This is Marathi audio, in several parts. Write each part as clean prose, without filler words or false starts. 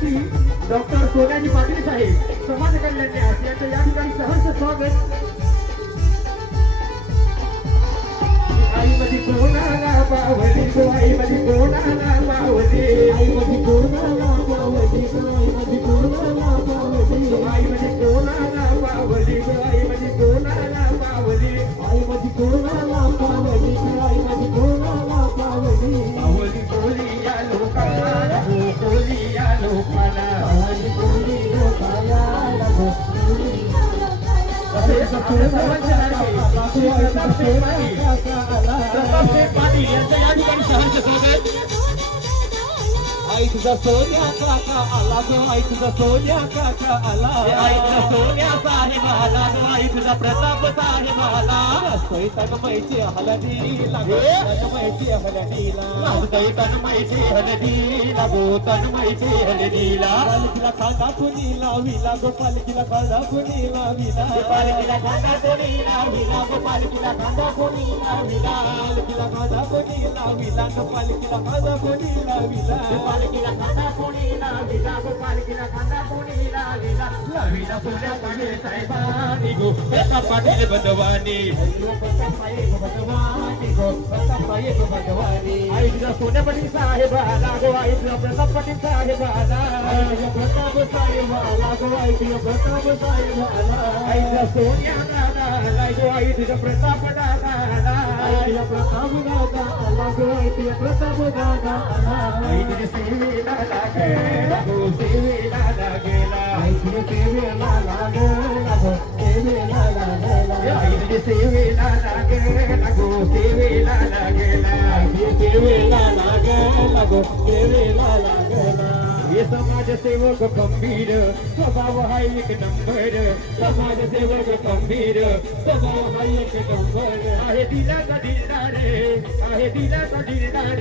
श्री डॉक्टर सोन्याजी पाटील साहेब समाज कल्याण न्यास यांचं या ठिकाणी सहर्ष स्वागत. आई मध्ये कोणाला पावली गो, आई मध्ये कोणाला पावली, आई मध्ये कोणाला पावली गो, आई मध्ये कोणाला पावली, आई मध्ये कोणाला पावली गो, आई मध्ये कोणाला पावली, आई मध्ये कोणाला पावली गो, आई मध्ये कोणाला पावली. पावली कोली या लोकाला, कोली या लोकाला, पावली कोली लोकाला, आई तुझा सोन्या काका आला गो, आई तुझा सोन्या काका आला, आई तुझा सोन्या साहेब आला गो, आई तुझा प्रताप साहेब आला. सोय तनमयची हलदी लागो, तनमयची हलदीला, सोय तनमयची हलदी लागो, तनमयची हलदीला. पालखीला खांदा कोणी लाविला गो, पालखीला खांदा कोणी लाविला, पालखीला खांदा कोणी लाविला गो, पालखीला खांदा कोणी लाविला, पालखीला खांदा कोणी लाविला गो, पालखीला खांदा कोणी लाविला, पालखीला खांदा कोणी लाविला गो, पालखीला खांदा कोणी लाविला. लाविला सोन्या पाटील साहेबांनी गो, प्रताप पाटील बंधवानी, प्रताप साहेब बंधवानी गो, प्रताप साहेब बंधवानी. आई तुझा सोन्या पाटील साहेब आला गो, आई तुझा प्रताप पाटील साहेब आला, आई तुझा प्रताप साहेब आला गो, आई तुझा प्रताप साहेब आला, आई तुझा सोन्या दादा आला गो, आई तुझा प्रताप दादा आला, आई तुझा प्रताप दादा आला गो, आई तुझा प्रताप दादा आला. आई तुझ्या सेवेला लागेला गो, सेवेला लागेला, आई तुझ्या सेवेला लागेला गो, सेवेला लागेला, आई तुझ्या सेवेला लागेला गो, सेवेला लागेला, आई तुझ्या सेवेला लागेला गो, सेवेला लागेला. ये समाजसेवक गंभीर स्वभाव हा एक नंबर, समाजसेवक गंभीर स्वभाव हा एक नंबर. आहे दिलाचा दिलदार आहे दिलाचा दिलदार,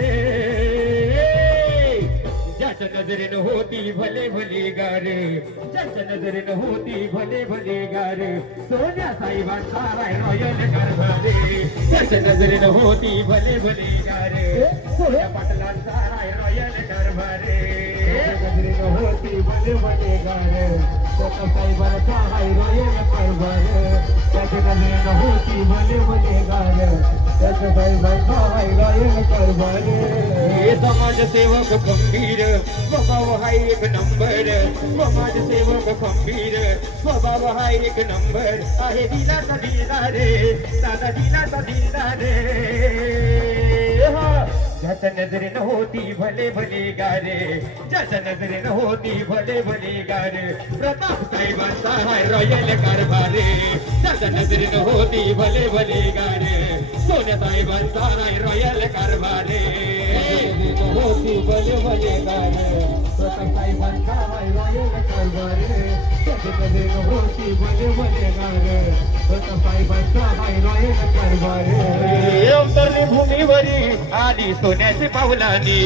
ज्याच्या नजरेनं होती भले भले गारे, ज्याच्या नजरेनं होती भले भले गारे. सोन्या साहेबांचा रॉयल कारभारे, ज्याच्या नजरेनं होती भले भले गारे. सोन्या पाटलांचा रॉयल कारभारे, नजरेनं होती भले भले गारे. सोन्या साहेबांचा रॉयल कारभारे, त्याच्या नजरेनं होती भले भले गारे, त्याच्या साहेबांचा रॉयल कारभारे. हे समाजसेवक गंभीर स्वभाव हा एक नंबर, समाजसेवक गंभीर स्वभाव हा एक नंबर. आहे दिलाचा दिलदार दादा, दिलाचा दिलदार. ज्याच्या नजरेनं होती भले भले गारे, ज्याच्या नजरेनं होती भले भले गारे. प्रताप साहेबांचा रॉयल कारभारे, ज्याच्या नजरेनं होती भले भले गारे. सोन्या साहेबांचा रॉयल कारभारे, होती भले भले गारे. प्रताप साहेबांचा रॉयल कारभारे, ज्याच्या नजरेनं होती भले भले गारे. प्रताप साहेबांचा रॉयल कारभारे. उतरली भूमीवरी आली सोन्याची पावलानी,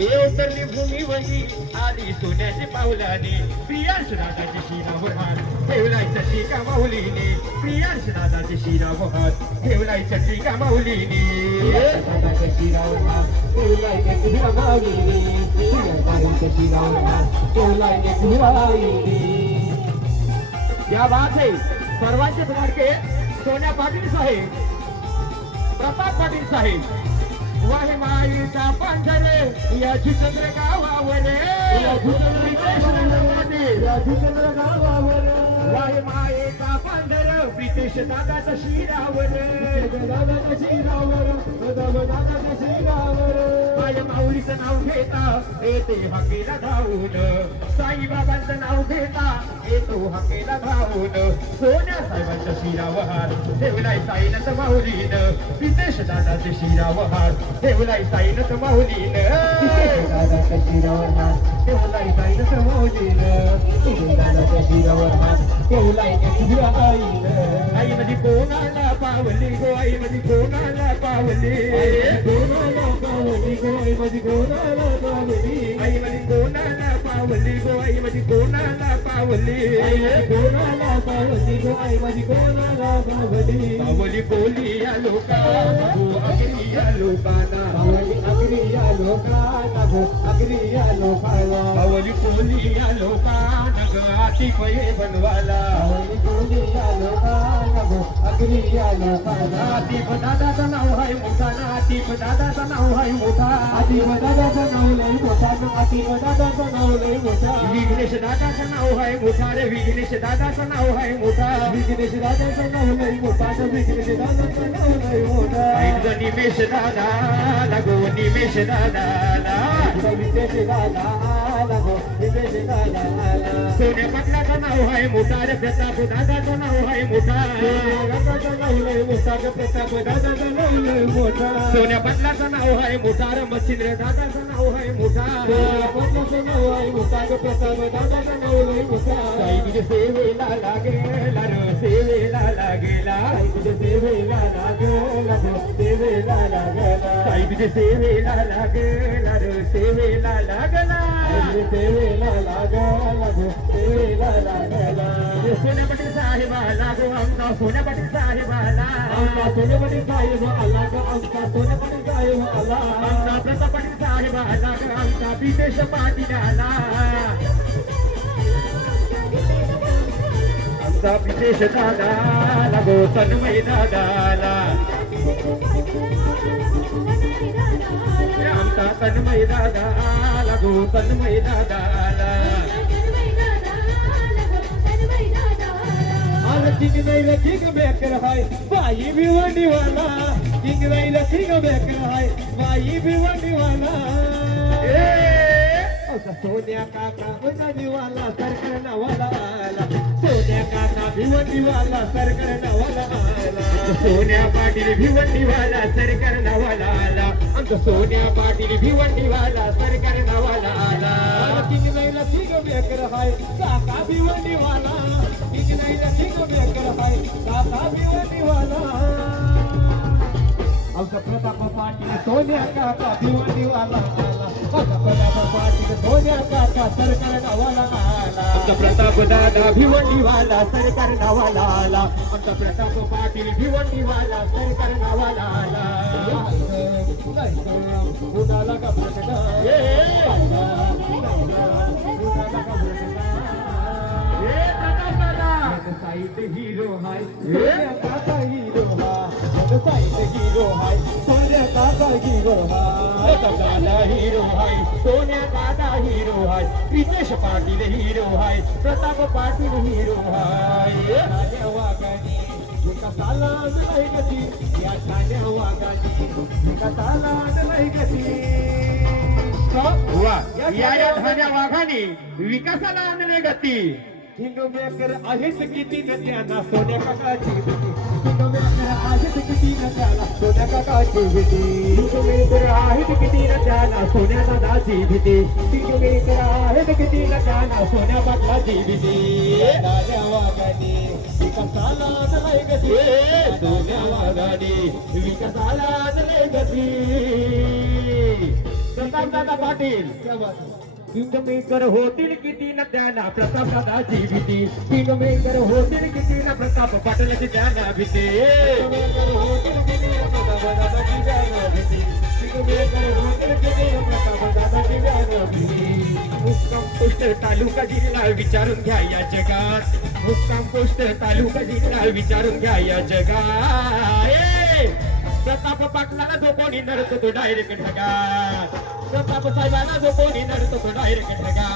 उतरली भूमीवरी आली सोन्याची पावलानी. प्रियांश दादाची शिरावर हात ठेवलाय चट्टी का माऊलीने, प्रियांश दादाची शिरावर हात ठेवलाय चट्टी का माऊलीने, दादाच्या शिरावर हात ठेवलाय चट्टी का माऊलीने, दादाच्या शिरावर हात ठेवलाय चट्टी का माऊलीने. या बात है सर्वांचे लाडके सोन्या पाटील साहेब, प्रताप पाटील साहेब. वाहे माईचा पांढरे या चंद्र गावावरे, या चंद्र गावावरे. वाहे माईचा पांढर प्रितेश दादाच्या शिरावर, दादाच्या शिरावर, दादाच्या शिरावर. माझ्या माऊलीचं नाव घेता येते हकेला धावून, साईबाबांचं नाव घेता येतो हकेला धावून. सोन्या साहेबांच्या शिरावर हात ठेवलाय साईनाथ माऊलीनं, प्रितेश दादाच्या शिरावर हात ठेवलाय साईनाथ माऊलीनं, दादाच्या शिरावर हात ठेवलाय साईनाथ माऊलीनं, दादाच्या शिरावर हात ठेवलाय आईनं. आई मध्ये कोणाला पावली गो, आई मध्ये कोणाला पावली, कोणाला पावली गो, आई मध्ये कोणाला पावली, आई मध्ये कोणाला पावली गो, आई मध्ये कोणाला पावली. सावली कोणाला सावली गो आई माझी कोणाला सावली सावली बोली या लोकांना गो अग्नी या लोकांना सावली अग्री या लोकांना गो अग्री या लोकांना सावली बोली या लोकांना ग आती पये बनवाला सावली बोली या लोकांना गो अग्री या लोकांना आतिफ दादाचं नाव आहे मोठा ना आतिफ दादाचं नाव आहे मोठा आतिफ दादाचं नाव लय मोठा आतिफ दादाचं नाव लय मोठा विघ्नेश दादाचं नाव आहे मोठा रे विघ्नेश दादाचं नाव आहे मोठा विघ्नेश दादाचं नाव लय मोठा विघ्नेश दादाचं नाव लय मोठा ऐक निमेश दादा लागो निमेश दादाला विघ्नेश दादा आला गो विघ्नेश दादा आला सोन्या पाटलाचं नाव आहे मोठा रे प्रताप दादाचं नाव आहे मोठा दादाचं नाव लय मोठा प्रताप दादाचं नाव लय मोठा सोन्या पाटलाचं नाव आहे मोठा रे मच्छिंद्र दादाचं नाव आहे मोठा प्रतापचं नाव आहे मोठा प्रताप दादाचं नाव लय मोठा साईबीच्या सेवेला लागेला र सेवेला लागेला तुझ्या सेवेला लागला गो सेवेला लागला साईबीच्या सेवेला लागेला र सेवेला लागला सेवेला लागला गो सेवेला लागला सोन्या पाटील साहेबाला गो आमचा सोन्या पाटील साहेबाला आमचा सोनेपटी साहेब आला ग आमचा सोनेपटी साहेब आला आमचा प्रताप पाटील साहेबाला ग आमचा पितेश पाटील आला आमचा पितेश दादाला गो तन्मय दादाला आमचा तन्मय दादाला गो तन्मय दादाला आज किंग नाही किंग बेकर हाय बाई भिवंडीवाला किंग नाही किंग बेकर हाय बाई भिवंडीवाला सोन्या काका भिवंडीवाला सरकार नावाला आला सोन्या काका भिवंडीवाला सरकार नावाला आला सोन्या पाटील भिवंडीवाला सरकार नावाला आला आमचा सोन्या पाटील भिवंडीवाला सरकार नावाला आला किंग नाही किंग बेकर हाय काका भिवंडीवाला किंग नाही किंग बेकर हाय काका भिवंडीवाला आमचा प्रताप पाटील सोन्या काका भिवंडीवाला आला आमचा प्रताप पाटील सोन्या काका सरकार नावाला आला आमचा प्रताप दादा भिवंडीवाला सरकार नावाला आला आमचा प्रताप पाटील भिवंडीवाला सरकार नावाला आला कुणाला का प्रश्न साईट हिरो हाय सोन्या काका हिरो हा साईड हिरो हाय सोन्या काका हिरो हा दादा हिरो हाय सोन्या दादा हिरो हाय प्रितेश पाटील हिरो हाय प्रताप पाटील हिरो हाय ठाण्या वागानी विकासाला नाही गती या ठाण्या वागानी विकासाला नाही गती वा या धान्या वाघाने विकासाला आणले गती हिंगमेकर आहेत किती न त्यांना सोन्या काकाची भीती हिंगमेकर आहेत किती न त्याला सोन्या काकाची भीती हिंगमेकर आहेत किती न त्याला सोन्या दादाची भीती हिंगमेकर आहेत किती न त्याला सोन्या पाटलाची भीती ठाण्या वागानी विकासाला नाही गती सोन्या वाघाने विकासाला आणले गती प्रताप दादा पाटील किंगमेकर होतील किती न त्यांना प्रताप दादाची भीती किंगमेकर होतील किती न प्रताप पाटलाची त्यांना भीती मुक्काम पोस्ट तालुका जिल्हा विचारून घ्या या जगात मुक्काम पोस्ट तालुका जिल्हा विचारून घ्या या जगात प्रताप पाटलाला जो कोणी नडतो तो डायरेक्ट ढगा प्रताप साहेबांना जो कोणी नडतो तो डायरेक्ट ढगा